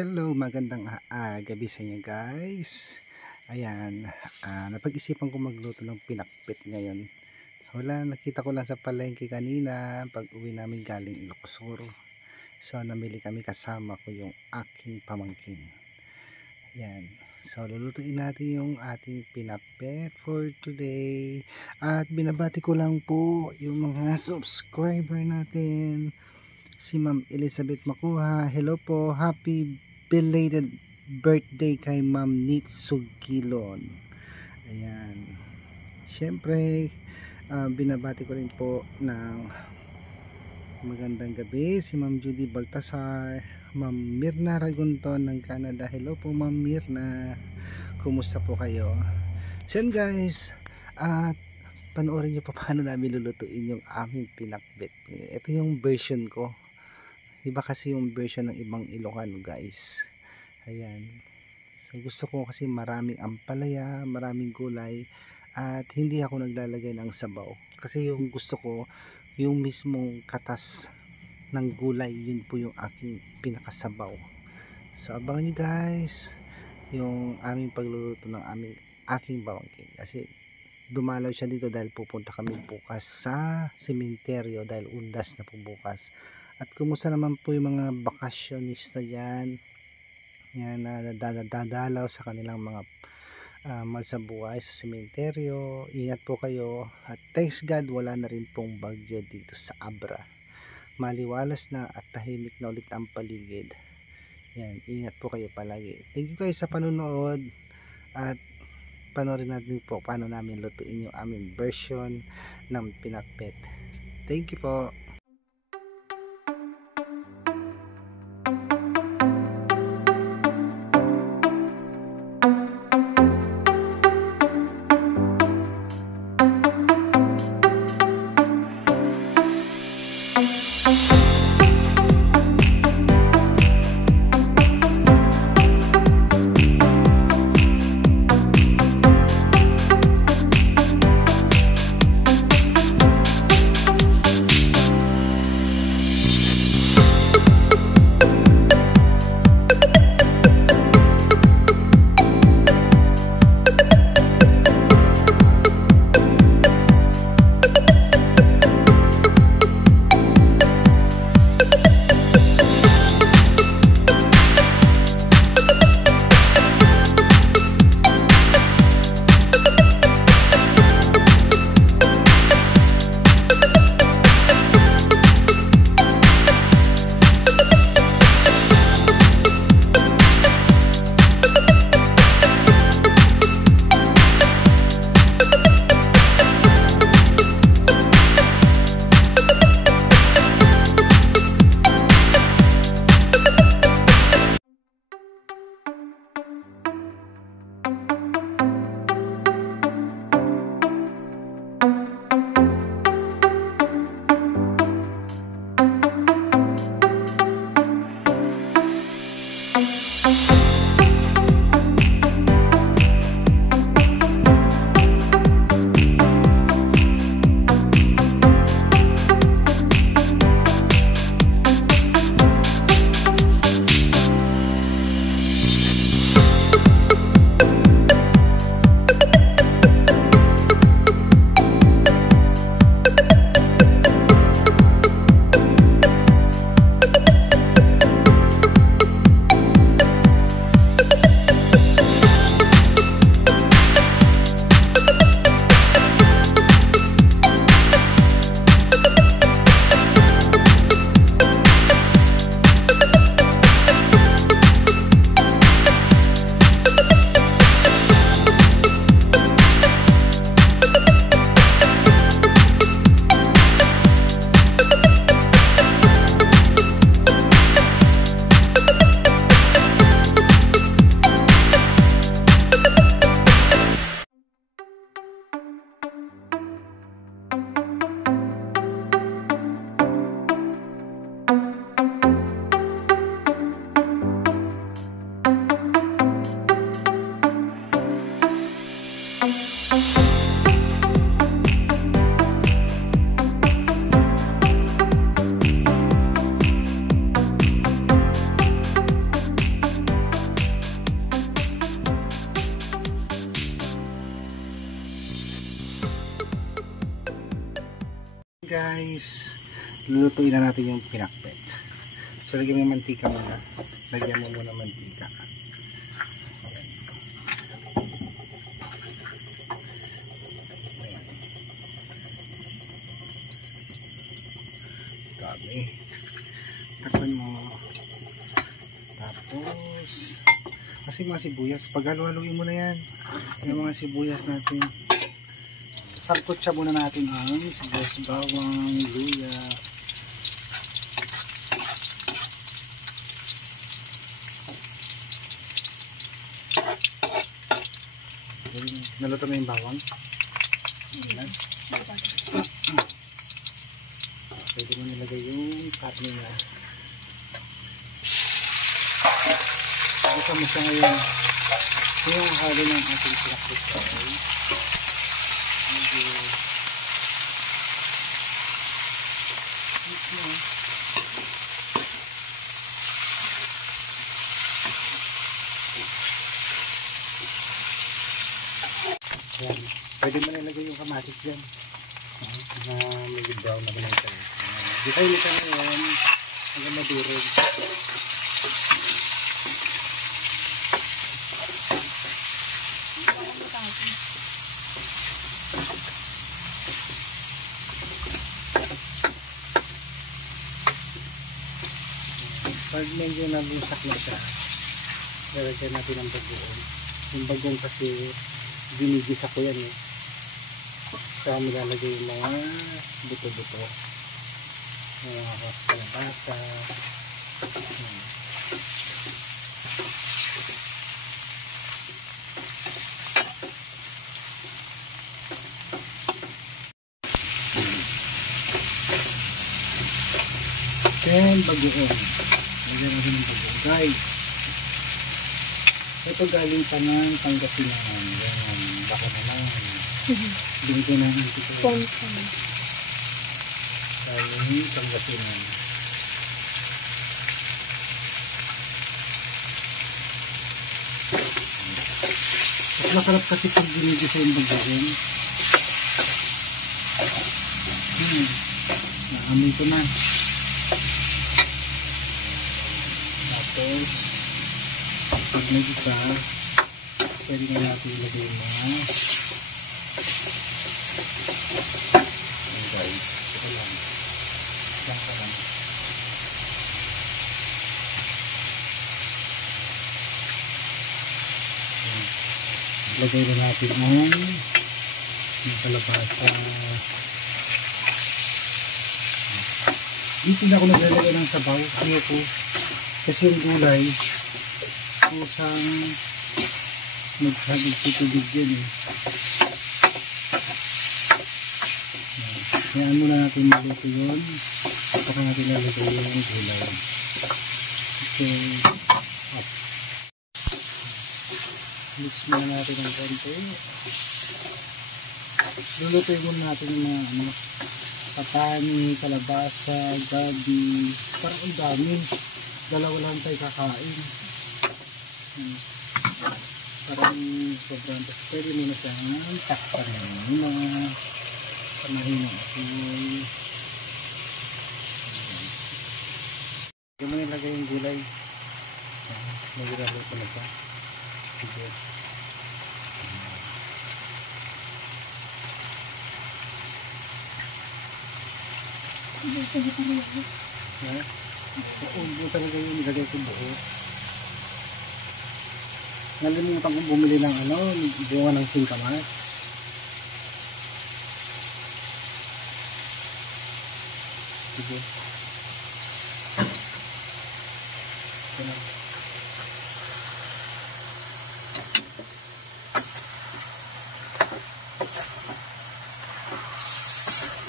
Hello, magandang gabi sa inyo guys. Ayan, napag-isipan ko magluto ng pinakpit ngayon. Wala, nakita ko lang sa palengke kanina pag uwi namin galing Ilocosur. So namili kami, kasama ko yung aking pamangkin. Ayan, so lulutuin natin yung ating pinakpit for today. At binabati ko lang po yung mga subscriber natin. Si Ma'am Elizabeth Makuha, hello po, happy belated birthday kay Ma'am Nitsu Gilon. Ayan, syempre binabati ko rin po ng magandang gabi si Ma'am Judy Baltasar, Ma'am Mirna Ragunton ng Canada. Hello po Ma'am Mirna, kumusta po kayo? So yan guys, at panoorin nyo pa paano namin lulutuin yung aming pinakbit. Ito yung version ko, iba kasi yung version ng ibang Ilocano guys. Ayan, so gusto ko kasi maraming ampalaya, maraming gulay, at hindi ako naglalagay ng sabaw kasi yung gusto ko yung mismong katas ng gulay, yun po yung aking pinakasabaw. So abangan nyo guys yung aming pagluluto ng aking bawangkin, kasi dumalaw siya dito dahil pupunta kami bukas sa sementeryo dahil undas na po bukas. At kumusta naman po yung mga bakasyonista dyan, yan, na dadalaw sa kanilang mga mahal sa buhay sa sementeryo. Ingat po kayo, at thanks God wala na rin pong bagyo dito sa Abra. Maliwalas na at tahimik na ulit ang paligid. Yan, ingat po kayo palagi. Thank you guys sa panonood, at panoorin natin po paano namin lutuin yung aming version ng pinakpit. Thank you po. guys, lulutuin na natin yung pinakbet. So lagyan mo yung mantika muna. Lagyan mo muna mantika. Ayan. Dami. Takpan mo. Tapos kasi mga sibuyas, pag-halo-haloin mo na yan. Yung mga sibuyas natin. Sangkot siya muna natin ang sibuyas, bawang, luya. Naluto mo yung bawang? Ayan. Pwede mo nilagay yung karne niya. Gusto mo siya ngayon. Yung halo ng ating pinakbet ay medyo yan. Pwede mo nilagay yung kamatis dyan na medyo brown na ganun tayo. Dito yung ito ngayon hanggang madurog. Pag medyo nalusak na siya, lalagyan natin ang bagoong. Yung bagoong kasi ginigisa ko yan eh. Saka nilalagay yung mga buto-buto. Yung mga kalabasa. Then bagoong. Lagyan natin ng bagoong. Guys, ito galing pa ng Pangasinan. Yan, baka naman. Binigay ng antito. Sponsor. Galing Pangasinan. Mas masarap kasi pag binigisa yung bagoong. Naamoy ko na. Tapos pag nag-isa, pwede na natin ilagay yung mga guys, ito lang ka lang. Ilagay na natin yung kalabasa. Dito na ako naglalagay ng sabaw. Ayoko. Kasi yung gulay kusang maghagig sa tubig yan eh. Hayaan muna natin maluto yun. Saka natin lalagay yung gulay. Okay. Up. Mix muna natin ng konti. Lulutuin muna natin yung mga patani, kalabasa, gabi. Parang ang dami. Dalawa lang tayo kakain. Parang sobrang pwede muna siyang takpan muna. Panahin ng apoy. Hindi mo nilagay yung gulay. Nagilalo ko na pa. Sige. Buo talaga yung nilagay ko buo. Nalimutan kong bumili ng bunga ng singkamas. Sige. Ito na.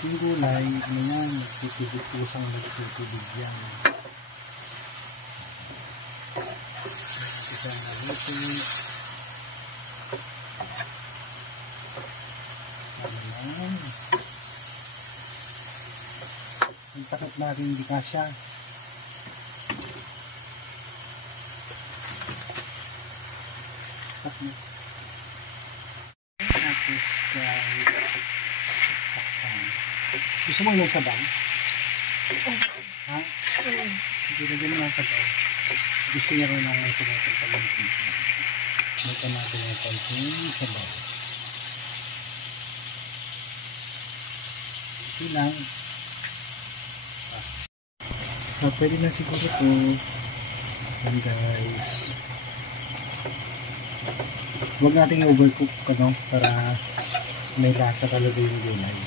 Yung gulay, yan, nagtitibig pusang nagtitibig yan. Isang nalito. Ayan. Yung takot natin hindi kasya. Tapos guys, takpan. Gusto mo yung sabaw? Ha? Hindi na din mga sabaw. Gusto niya rin ang sabaw ng palengke. Ito natin yung konting sabaw. Ito lang. So, pwede na siguro ito. Yan guys. Huwag natin i-overcook para may lasa talaga yung gulay.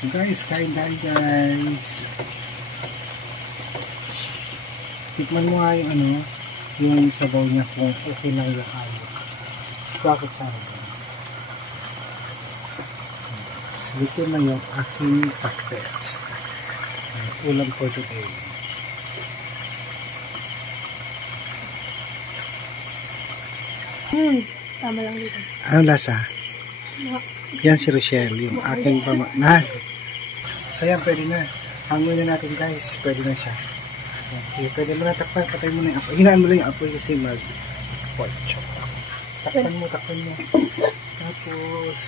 So guys, kain tayo guys. Tikman mo nga yung sabaw niya kung okay na yung hayo. Bakit sa akin? Ito na yung aking pakpet. Ulam for today. Tama lang dito. Anong lasa? Yan si Rochelle, yung aking pamana. So yan, pwede na. Hangoy na natin guys. Pwede na siya. Sige, pwede mo na takpan. Patay mo na yung apoy. Hinaan mo lang yung apoy kasi mag-pork chop. Takpan mo. Tapos